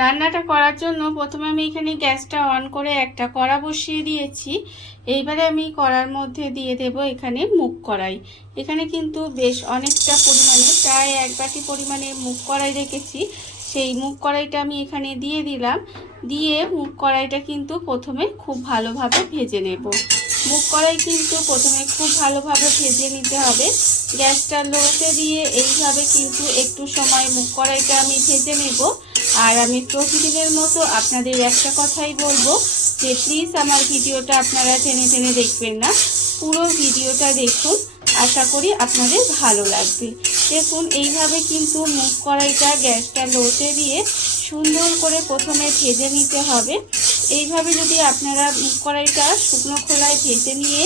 রান্নাটা করার জন্য প্রথমে আমি এখানে গ্যাসটা অন করে একটা কড়া বসিয়ে দিয়েছি। এইবারে আমি কড়ার মধ্যে দিয়ে দেব এখানে মুগ কড়াই। এখানে কিন্তু বেশ অনেকটা পরিমাণে, প্রায় 1 বাটি পরিমাণে মুগ কড়াই রেখেছি। সেই মুগ কড়াইটা আমি এখানে দিয়ে দিলাম। দিয়ে মুগ কড়াইটা কিন্তু প্রথমে খুব ভালোভাবে ভেজে নেব। মুগ কড়াই কিন্তু প্রথমে খুব ভালোভাবে ভেজে নিতে হবে। গ্যাসটা লোতে দিয়ে এইভাবে কিন্তু একটু সময় মুগ কড়াইটা আমি ভেজে নেব। আর আমি প্রতিদিনের মতো আপনাদের একটা কথাই বলবো যে প্লিজ আমার ভিডিওটা আপনারা টেনে টেনে দেখবেন না, পুরো ভিডিওটা দেখুন। আশা করি আপনাদের ভালো লাগবে। দেখুন এইভাবে কিন্তু মুগ কড়াইটা গ্যাসটা লোতে দিয়ে সুন্দর করে প্রথমে ভেজে নিতে হবে। এইভাবে যদি আপনারা মুগ কড়াইটা শুকনো খোলায় ভেজে নিয়ে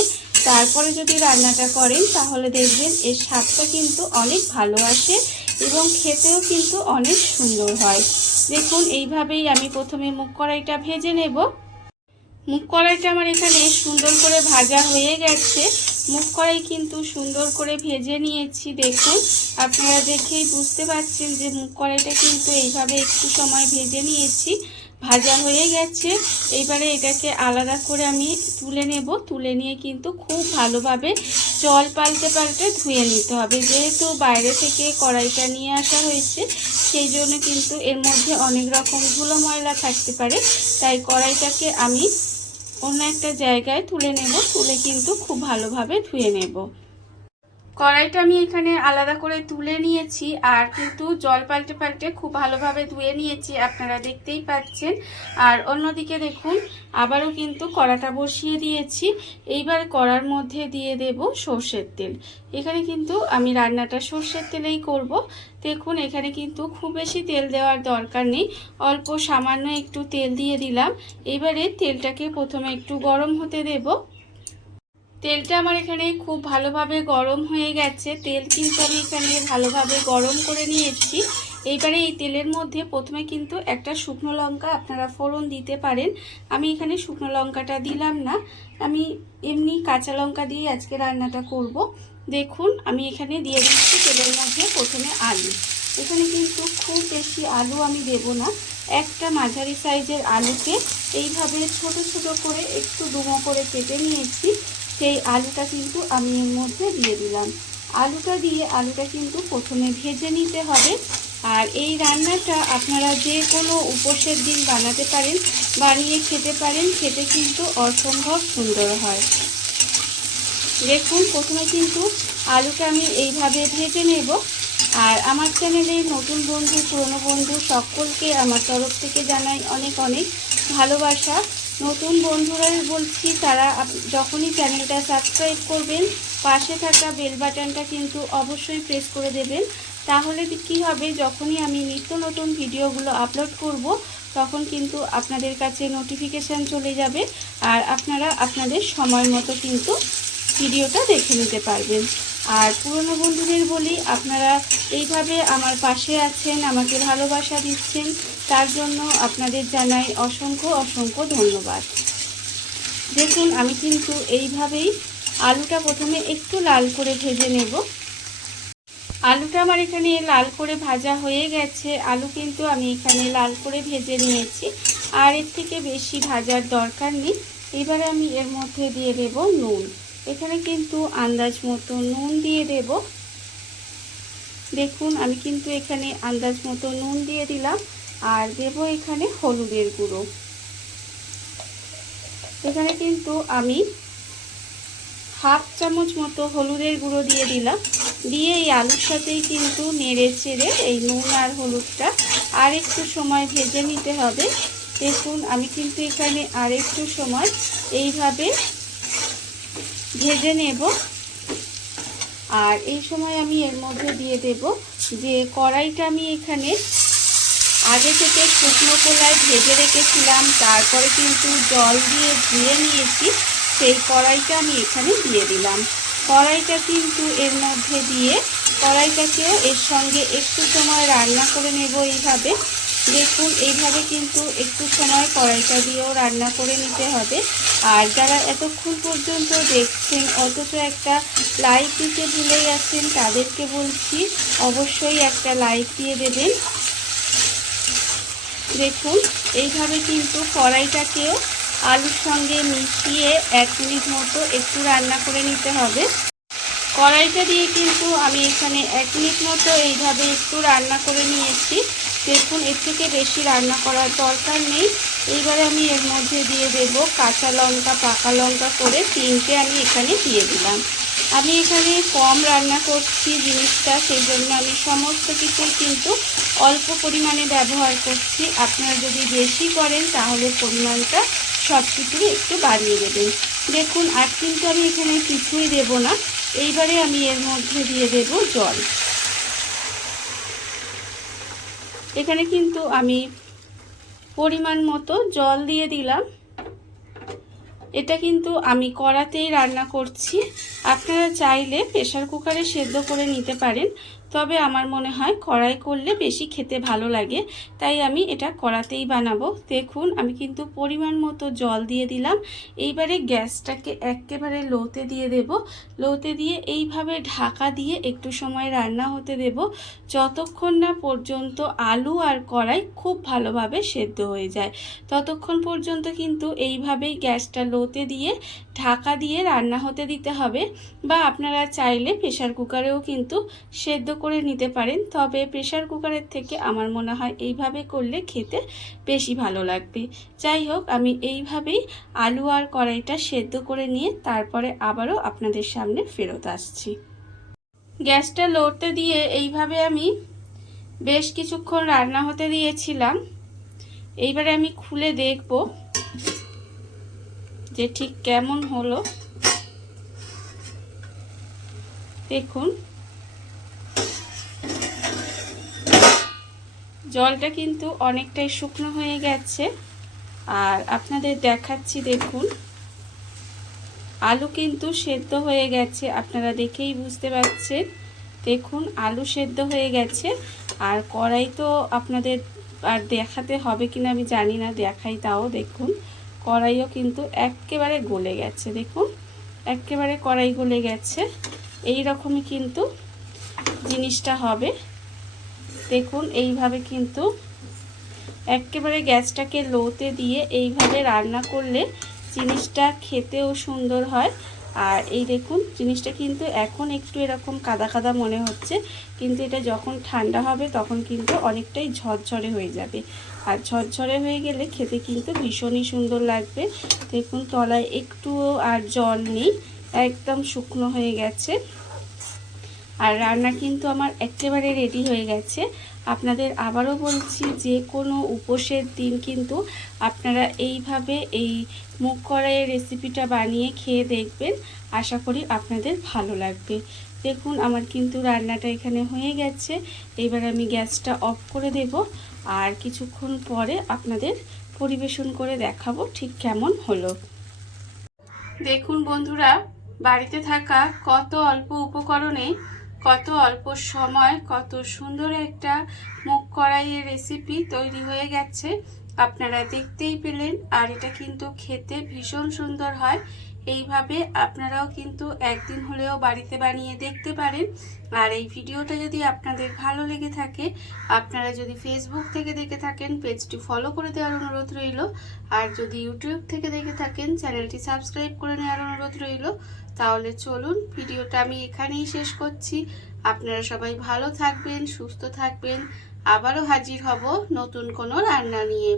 তারপরে যদি রান্নাটা করেন তাহলে দেখবেন এর স্বাদটা কিন্তু অনেক ভালো আসে এবং খেতেও কিন্তু অনেক সুন্দর হয়। দেখুন এইভাবেই আমি প্রথমে মুগ কড়াইটা ভেজে নেব। মুগ কড়াইটা আমার এখানে সুন্দর করে ভাজা হয়ে গেছে। মুগ কড়াই কিন্তু সুন্দর করে ভেজে নিয়েছি। দেখুন আপনারা দেখেই বুঝতে পারছেন যে মুগ কড়াইটা কিন্তু এইভাবে একটু সময় ভেজে নিয়েছি, ভাজা হয়ে গেছে। এইবারে এটাকে আলাদা করে আমি তুলে নেব। তুলে নিয়ে কিন্তু খুব ভালোভাবে জল পাল্টে পাল্টে ধুয়ে নিতে হবে। যেহেতু বাইরে থেকে কড়াইটা নিয়ে আসা হয়েছে সেই জন্য কিন্তু এর মধ্যে অনেক রকম ধুলো ময়লা থাকতে পারে, তাই কড়াইটাকে আমি অন্য একটা জায়গায় তুলে নেব। তুলে কিন্তু খুব ভালোভাবে ধুয়ে নেব। কড়াইটা আমি এখানে আলাদা করে তুলে নিয়েছি আর কিন্তু জল পাল্টে পাল্টে খুব ভালোভাবে ধুয়ে নিয়েছি, আপনারা দেখতেই পাচ্ছেন। আর অন্যদিকে দেখুন আবারও কিন্তু কড়াটা বসিয়ে দিয়েছি। এইবার কড়ার মধ্যে দিয়ে দেব সর্ষের তেল। এখানে কিন্তু আমি রান্নাটা সর্ষের তেলেই করব। দেখুন এখানে কিন্তু খুব বেশি তেল দেওয়ার দরকার নেই, অল্প সামান্য একটু তেল দিয়ে দিলাম। এবারে তেলটাকে প্রথমে একটু গরম হতে দেব। তেলটা আমার এখানে খুব ভালোভাবে গরম হয়ে গেছে। তেল কিন্তু আমি এখানে ভালোভাবে গরম করে নিয়েছি। এইবারে এই তেলের মধ্যে প্রথমে কিন্তু একটা শুকনো লঙ্কা আপনারা ফোড়ন দিতে পারেন। আমি এখানে শুকনো লঙ্কাটা দিলাম না, আমি এমনি কাঁচা লঙ্কা দিয়ে আজকে রান্নাটা করব। দেখুন আমি এখানে দিয়ে দিচ্ছি তেলের মধ্যে প্রথমে আলু। এখানে কিন্তু খুব বেশি আলু আমি দেব না, একটা মাঝারি সাইজের আলুকে এইভাবে ছোট ছোট করে একটু ডুমো করে কেটে নিয়েছি। সেই আলুটা কিন্তু আমি এর মধ্যে দিয়ে দিলাম। আলুটা দিয়ে আলুটা কিন্তু প্রথমে ভেজে নিতে হবে। আর এই রান্নাটা আপনারা যে কোনো উপোসের দিন বানাতে পারেন, বানিয়ে খেতে পারেন, খেতে কিন্তু অসম্ভব সুন্দর হয়। দেখুন প্রথমে কিন্তু আলুটা আমি এইভাবে ভেজে নেব। আর আমার চ্যানেলে নতুন বন্ধু পুরনো বন্ধু সকলকে আমার তরফ থেকে জানাই অনেক অনেক ভালোবাসা। নতুন বন্ধুরা বলছি তারা যখনই চ্যানেলটা সাবস্ক্রাইব করবেন পাশে থাকা বেল বাটনটা কিন্তু অবশ্যই প্রেস করে দেবেন। তাহলে কি হবে, যখনই আমি নিত্য নতুন ভিডিওগুলো আপলোড করব তখন কিন্তু আপনাদের কাছে নোটিফিকেশান চলে যাবে আর আপনারা আপনাদের সময় মতো কিন্তু ভিডিওটা দেখে নিতে পারবেন। আর পুরনো বন্ধুদের বলি আপনারা এইভাবে আমার পাশে আছেন, আমাকে ভালোবাসা দিচ্ছেন, তার জন্য আপনাদের জানাই অসংখ্য অসংখ্য ধন্যবাদ। দেখুন আমি কিন্তু এইভাবেই আলুটা প্রথমে একটু লাল করে ভেজে নেব। আলুটা আমার এখানে লাল করে ভাজা হয়ে গেছে। আলু কিন্তু আমি এখানে লাল করে ভেজে নিয়েছি, আর এর থেকে বেশি ভাজার দরকার নেই। এবারে আমি এর মধ্যে দিয়ে দেব নুন। এখানে কিন্তু আন্দাজ মতো নুন দিয়ে দেব। দেখুন আমি কিন্তু এখানে আন্দাজ মতো নুন দিয়ে দিলাম আর দেব এখানে হলুদের গুঁড়ো। এখানে কিন্তু আমি হাফ চামচ মতো হলুদের গুঁড়ো দিয়ে দিলাম। দিয়ে এই আলুর সাথেই কিন্তু নেড়ে চেড়ে এই নুন আর হলুদটা আর একটু সময় ভেজে নিতে হবে। দেখুন আমি কিন্তু এখানে আর একটু সময় এইভাবে ভেজে নেব। আর এই সময় আমি এর মধ্যে দিয়ে দেব যে কড়াইটা আমি এখানে আগে থেকে শুকনো খোলায় ভেজে রেখেছিলাম, তারপরে কিন্তু জল দিয়ে ধুয়ে নিয়েছি, সেই কড়াইটা আমি এখানে দিয়ে দিলাম। কড়াইটা কিন্তু এর মধ্যে দিয়ে কড়াইটাকেও এর সঙ্গে একটু সময় রান্না করে নেব এইভাবে। দেখুন এইভাবে কিন্তু একটু সময় কড়াইটা দিয়েও রান্না করে নিতে হবে। আর যারা এতক্ষণ পর্যন্ত দেখছেন অথচ একটা লাইক দিতে ভুলে যাচ্ছেন তাদেরকে বলছি অবশ্যই একটা লাইক দিয়ে দেবেন। দেখুন এইভাবে কিন্তু কড়াইটাকেও আলুর সঙ্গে মিশিয়ে 1 মিনিট মতো একটু রান্না করে নিতে হবে। কড়াইটা দিয়ে কিন্তু আমি এখানে 1 মিনিট মতো এইভাবে একটু রান্না করে নিয়েছি। দেখুন এর থেকে বেশি রান্না করার দরকার নেই। এইবারে আমি এর মধ্যে দিয়ে দেব কাঁচা লঙ্কা, পাকা লঙ্কা করে 3টে আমি এখানে দিয়ে দিলাম। আমি এখানে কম রান্না করছি জিনিসটা, সেই জন্য আমি সমস্ত কিছুই কিন্তু অল্প পরিমাণে ব্যবহার করছি। আপনারা যদি বেশি করেন তাহলে পরিমাণটা সব কিছুই একটু বাড়িয়ে দেবেন। দেখুন আর কিন্তু আমি এখানে কিছুই দেব না। এইবারে আমি এর মধ্যে দিয়ে দেব জল। এখানে কিন্তু আমি পরিমাণ মতো জল দিয়ে দিলাম। এটা কিন্তু আমি কড়াতেই রান্না করছি। আপনারা চাইলে প্রেসার কুকারে সেদ্ধ করে নিতে পারেন, তবে আমার মনে হয় কড়াই করলে বেশি খেতে ভালো লাগে, তাই আমি এটা কড়াতেই বানাবো। দেখুন আমি কিন্তু পরিমাণ মতো জল দিয়ে দিলাম। এইবারে গ্যাসটাকে একেবারে লোতে দিয়ে দেব। লোতে দিয়ে এইভাবে ঢাকা দিয়ে একটু সময় রান্না হতে দেব, যতক্ষণ না পর্যন্ত আলু আর কড়াই খুব ভালোভাবে সেদ্ধ হয়ে যায়। ততক্ষণ পর্যন্ত কিন্তু এইভাবেই গ্যাসটা লোতে দিয়ে ঢাকা দিয়ে রান্না হতে দিতে হবে। বা আপনারা চাইলে প্রেসার কুকারেও কিন্তু সেদ্ধ করে নিতে পারেন, তবে প্রেসার কুকারের থেকে আমার মনে হয় এইভাবে করলে খেতে বেশি ভালো লাগবে। যাই হোক আমি এইভাবেই আলু আর কড়াইটা সেদ্ধ করে নিয়ে তারপরে আবারও আপনাদের সামনে ফেরত আসছি। গ্যাসটা লোতে দিয়ে এইভাবে আমি বেশ কিছুক্ষণ রান্না হতে দিয়েছিলাম। এইবারে আমি খুলে দেখব যে ঠিক কেমন হলো। দেখুন জলটা কিন্তু অনেকটাই শুকনো হয়ে গেছে, আর আপনাদের দেখাচ্ছি। দেখুন আলু কিন্তু সেদ্ধ হয়ে গেছে, আপনারা দেখেই বুঝতে পারছেন। দেখুন আলু সেদ্ধ হয়ে গেছে, আর কড়াই তো আপনাদের আর দেখাতে হবে কিনা আমি জানি না, দেখাই তাও। দেখুন কড়াইও কিন্তু একেবারে গলে গেছে। দেখুন একেবারে কড়াই গলে গেছে। এই রকমই কিন্তু জিনিসটা হবে। দেখুন এইভাবে কিন্তু একেবারে গ্যাসটাকে লোতে দিয়ে এইভাবে রান্না করলে জিনিসটা খেতেও সুন্দর হয়। আর এই দেখুন জিনিসটা কিন্তু এখন একটু এরকম কাদা কাদা মনে হচ্ছে, কিন্তু এটা যখন ঠান্ডা হবে তখন কিন্তু অনেকটাই ঝরঝরে হয়ে যাবে। আর ঝরঝরে হয়ে গেলে খেতে কিন্তু ভীষণই সুন্দর লাগবে। দেখুন তলায় একটুও আর জল নেই, একদম শুকনো হয়ে গেছে। আর রান্না কিন্তু আমার একেবারে রেডি হয়ে গেছে। আপনাদের আবারও বলছি যে কোনো উপোসের দিন কিন্তু আপনারা এইভাবে এই মুগ কড়াইয়ের রেসিপিটা বানিয়ে খেয়ে দেখবেন, আশা করি আপনাদের ভালো লাগবে। দেখুন আমার কিন্তু রান্নাটা এখানে হয়ে গেছে। এবার আমি গ্যাসটা অফ করে দেব, আর কিছুক্ষণ পরে আপনাদের পরিবেশন করে দেখাবো ঠিক কেমন হলো। দেখুন বন্ধুরা, বাড়িতে থাকা কত অল্প উপকরণে কত অল্প সময় কত সুন্দর একটা মুগ কড়াইয়ের রেসিপি তৈরি হয়ে গেছে। আপনারা দেখতেই পেলেন, আর এটা কিন্তু খেতে ভীষণ সুন্দর হয়। এইভাবে আপনারাও কিন্তু একদিন হলেও বাড়িতে বানিয়ে দেখতে পারেন। আর এই ভিডিওটা যদি আপনাদের ভালো লেগে থাকে, আপনারা যদি ফেসবুক থেকে দেখে থাকেন পেজটি ফলো করে দেওয়ার অনুরোধ রইল। আর যদি ইউটিউব থেকে দেখে থাকেন চ্যানেলটি সাবস্ক্রাইব করে নেওয়ার অনুরোধ রইল। তাহলে চলুন ভিডিওটা আমি এখানেই শেষ করছি। আপনারা সবাই ভালো থাকবেন, সুস্থ থাকবেন। আবারও হাজির হব নতুন কোনো রান্না নিয়ে।